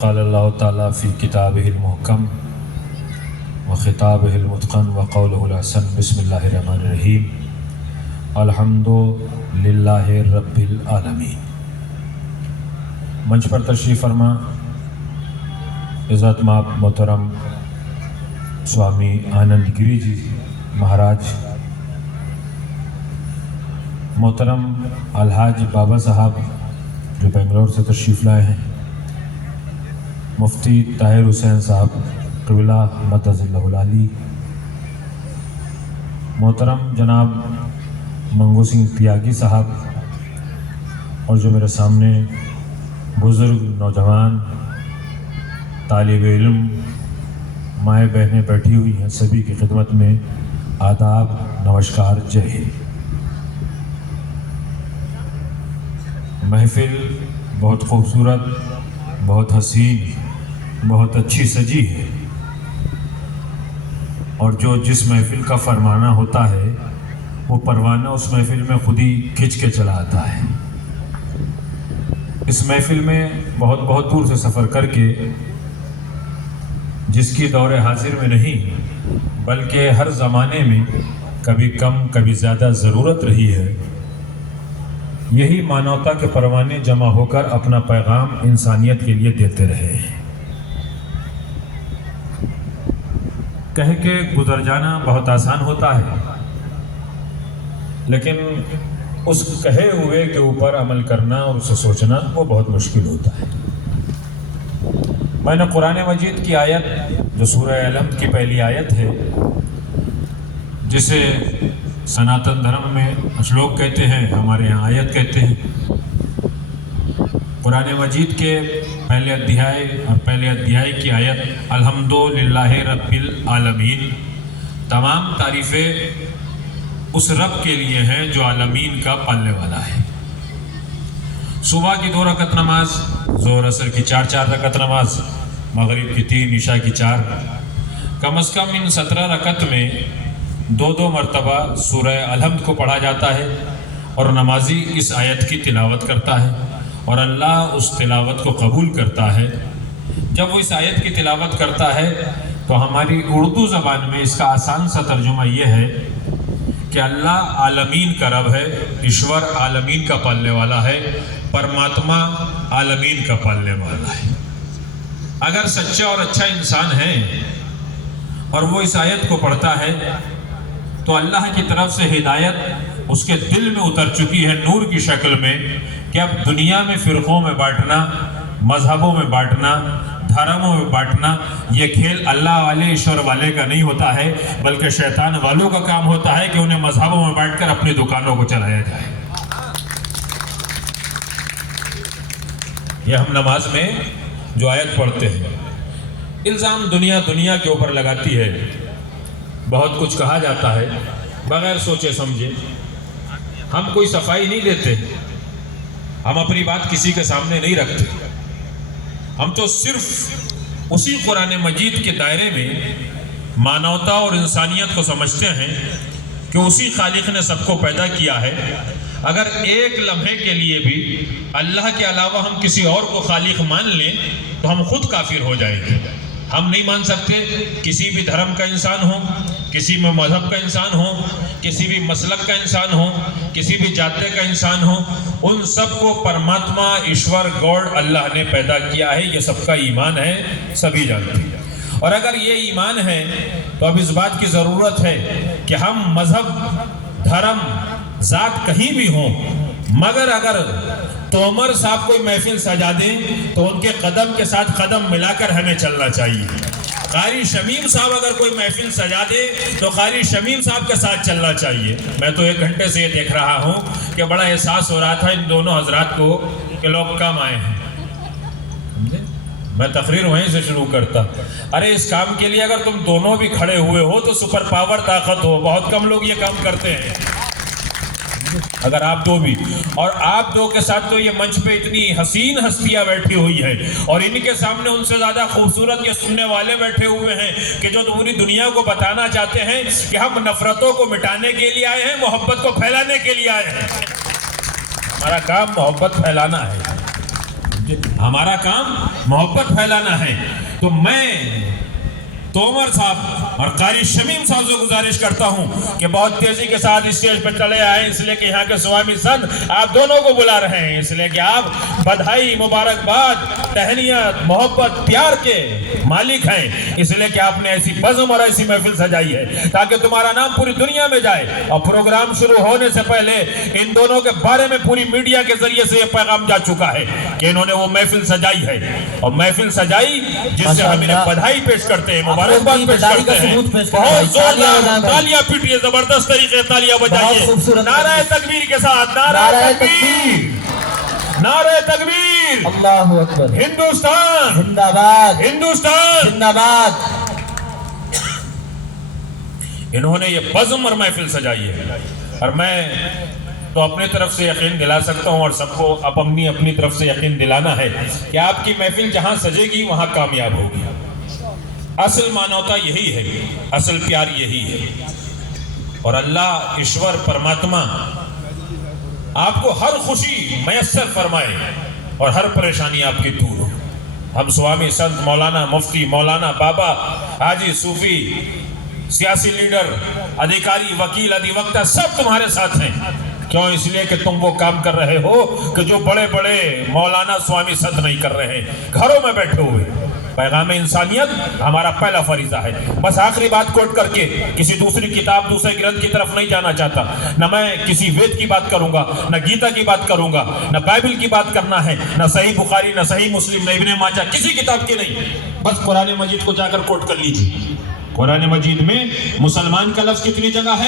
قال اللہ تعالیٰ فی کتابہ المحکم و خطابہ المتقن و قولہ الحسن بسم اللہ الرحمن الرحیم الحمد للہ رب العالمین۔ منچ پر تشریف فرما عزت مآب محترم سوامی آنند گری جی مہاراج، محترم الحاج بابا صاحب جو بنگلور سے تشریف لائے ہیں، مفتی طاہر حسین صاحب قبلہ مدظ اللہ العالی، محترم جناب منگو سنگھ تیاگی صاحب، اور جو میرے سامنے بزرگ نوجوان طالب علم مائیں بہنیں بیٹھی ہوئی ہیں، سبھی کی خدمت میں آداب، نمسکار، جے ہند۔ محفل بہت خوبصورت، بہت حسین، بہت اچھی سجی ہے، اور جو جس محفل کا فرمانا ہوتا ہے وہ پروانہ اس محفل میں خود ہی کھنچ کے چلا آتا ہے۔ اس محفل میں بہت بہت دور سے سفر کر کے، جس کی دور حاضر میں نہیں بلکہ ہر زمانے میں کبھی کم کبھی زیادہ ضرورت رہی ہے، یہی مانوتا کے پروانے جمع ہو کر اپنا پیغام انسانیت کے لیے دیتے رہے ہیں۔ کہہ کے گزر جانا بہت آسان ہوتا ہے، لیکن اس کہے ہوئے کے اوپر عمل کرنا اور اسے سوچنا وہ بہت مشکل ہوتا ہے۔ میں نے قرآن مجید کی آیت جو سورہ الحمد کی پہلی آیت ہے، جسے سناتن دھرم میں اشلوک کہتے ہیں، ہمارے یہاں آیت کہتے ہیں، قرآن مجید کے پہلے ادھیائے کی آیت الحمد للہ رب العالمین، تمام تعریفیں اس رب کے لیے ہیں جو عالمین کا پالنے والا ہے۔ صبح کی 2 رکعت نماز، ظہر عصر کی 4 رکعت نماز، مغرب کی 3، عشاء کی 4، کم از کم ان 17 رکعت میں 2 مرتبہ سورہ الحمد کو پڑھا جاتا ہے، اور نمازی اس آیت کی تلاوت کرتا ہے، اور اللہ اس تلاوت کو قبول کرتا ہے۔ جب وہ اس آیت کی تلاوت کرتا ہے تو ہماری اردو زبان میں اس کا آسان سا ترجمہ یہ ہے کہ اللہ عالمین کا رب ہے، ایشور عالمین کا پالنے والا ہے، پرماتما عالمین کا پالنے والا ہے۔ اگر سچا اور اچھا انسان ہے اور وہ اس آیت کو پڑھتا ہے تو اللہ کی طرف سے ہدایت اس کے دل میں اتر چکی ہے نور کی شکل میں، کہ اب دنیا میں فرقوں میں بانٹنا، مذہبوں میں بانٹنا، دھرموں میں بانٹنا، یہ کھیل اللہ والے ایشور والے کا نہیں ہوتا ہے، بلکہ شیطان والوں کا کام ہوتا ہے کہ انہیں مذہبوں میں بانٹ کر اپنی دکانوں کو چلایا جائے۔ یہ ہم نماز میں جو آیت پڑھتے ہیں، الزام دنیا کے اوپر لگاتی ہے، بہت کچھ کہا جاتا ہے بغیر سوچے سمجھے۔ ہم کوئی صفائی نہیں دیتے، ہم اپنی بات کسی کے سامنے نہیں رکھتے، ہم تو صرف اسی قرآن مجید کے دائرے میں مانوتا اور انسانیت کو سمجھتے ہیں کہ اسی خالق نے سب کو پیدا کیا ہے۔ اگر ایک لمحے کے لیے بھی اللہ کے علاوہ ہم کسی اور کو خالق مان لیں تو ہم خود کافر ہو جائیں گے۔ ہم نہیں مان سکتے کسی بھی دھرم کا انسان ہو، کسی بھی مذہب کا انسان ہو، کسی بھی مسلک کا انسان ہو، کسی بھی جاتے کا انسان ہو، ان سب کو پرماتما ایشور گاڈ اللہ نے پیدا کیا ہے، یہ سب کا ایمان ہے، سبھی جانتے ہیں۔ اور اگر یہ ایمان ہے تو اب اس بات کی ضرورت ہے کہ ہم مذہب، دھرم، ذات کہیں بھی ہوں، مگر اگر تومر صاحب کوئی محفل سجا دیں تو ان کے قدم کے ساتھ قدم ملا کر ہمیں چلنا چاہیے۔ قاری شمیم صاحب اگر کوئی محفل سجا دے تو قاری شمیم صاحب کے ساتھ چلنا چاہیے۔ میں تو 1 گھنٹے سے یہ دیکھ رہا ہوں کہ بڑا احساس ہو رہا تھا ان دونوں حضرات کو کہ لوگ کم آئے ہیں۔ میں تقریر وہیں سے شروع کرتا، ارے اس کام کے لیے اگر تم دونوں بھی کھڑے ہوئے ہو تو سپر پاور طاقت ہو، بہت کم لوگ یہ کام کرتے ہیں۔ اگر آپ دو بھی، اور آپ دو کے ساتھ تو یہ منچ پہ اتنی حسین ہستیاں بیٹھی ہوئی ہیں، اور ان کے سامنے ان سے زیادہ خوبصورت یہ سننے والے بیٹھے ہوئے ہیں کہ جو پوری دنیا کو بتانا چاہتے ہیں کہ ہم نفرتوں کو مٹانے کے لیے آئے ہیں، محبت کو پھیلانے کے لیے آئے ہیں۔ ہمارا کام محبت پھیلانا ہے، ہمارا کام محبت پھیلانا ہے تو میں تومر صاحب اور قاری شمیم صاحب سے گزارش کرتا ہوں کہ بہت تیزی کے ساتھ اسٹیج پہ چلے آئیں، اس لیے کہ یہاں کے سوامی سنت آپ دونوں کو بلا رہے ہیں، اس لیے کہ آپ بدھائی، مبارکباد، تہنیت، محبت، پیار کے مالک ہیں، اس لیے کہ آپ نے ایسی بزم اور ایسی محفل سجائی ہے تاکہ تمہارا نام پوری دنیا میں جائے۔ اور پروگرام شروع ہونے سے پہلے ان دونوں کے بارے میں پوری میڈیا کے ذریعے سے یہ پیغام جا چکا ہے کہ انہوں نے وہ محفل سجائی ہے، اور محفل سجائی جس سے ہم انہیں بدھائی پیش کرتے ہیں، مبارکباد پیش کرتے ہیں۔ بہت زوردار تالیاں پیٹیے، زبردست طریقے تالیاں بجائیے، نعرہ تکبیر کے ساتھ، نعرہ تکبیر، نعرہ تکبیر، اللہ اکبر، ہندوستان زندہ باد، ہندوستان۔ زندہ باد۔ انہوں نے یہ بزم اور محفل سجائی ہے، اور میں تو اپنی طرف سے یقین دلا سکتا ہوں اور سب کو اپنی طرف سے یقین دلانا ہے کہ آپ کی محفل جہاں سجے گی وہاں کامیاب ہوگی۔ اصل مانوتا یہی ہے، اصل پیار یہی ہے، اور اللہ ایشور پرماتما آپ کو ہر خوشی میسر فرمائے اور ہر پریشانی آپ کی دور ہو۔ ہم سوامی سنت، مولانا مفتی، مولانا بابا، حاجی، صوفی، سیاسی لیڈر، ادھیکاری، وکیل، ادھیوکتا سب تمہارے ساتھ ہیں۔ کیوں؟ اس لیے کہ تم وہ کام کر رہے ہو کہ جو بڑے بڑے مولانا سوامی سنت نہیں کر رہے ہیں، گھروں میں بیٹھے ہوئے۔ پیغام انسانیت ہمارا پہلا فریضہ ہے۔ بس آخری بات کوٹ کر کے کسی دوسری کتاب، دوسرے گرنتھ کی طرف نہیں جانا چاہتا، نہ میں کسی وید کی بات کروں گا، نہ گیتا کی بات کروں گا، نہ بائبل کی بات کرنا ہے، نہ صحیح بخاری، نہ صحیح مسلم، نہ ابن ماجہ، کسی کتاب کی نہیں۔ بس قرآن مجید کو جا کر کوٹ کر لیجیے۔ قرآن مجید میں مسلمان کا لفظ کتنی جگہ ہے؟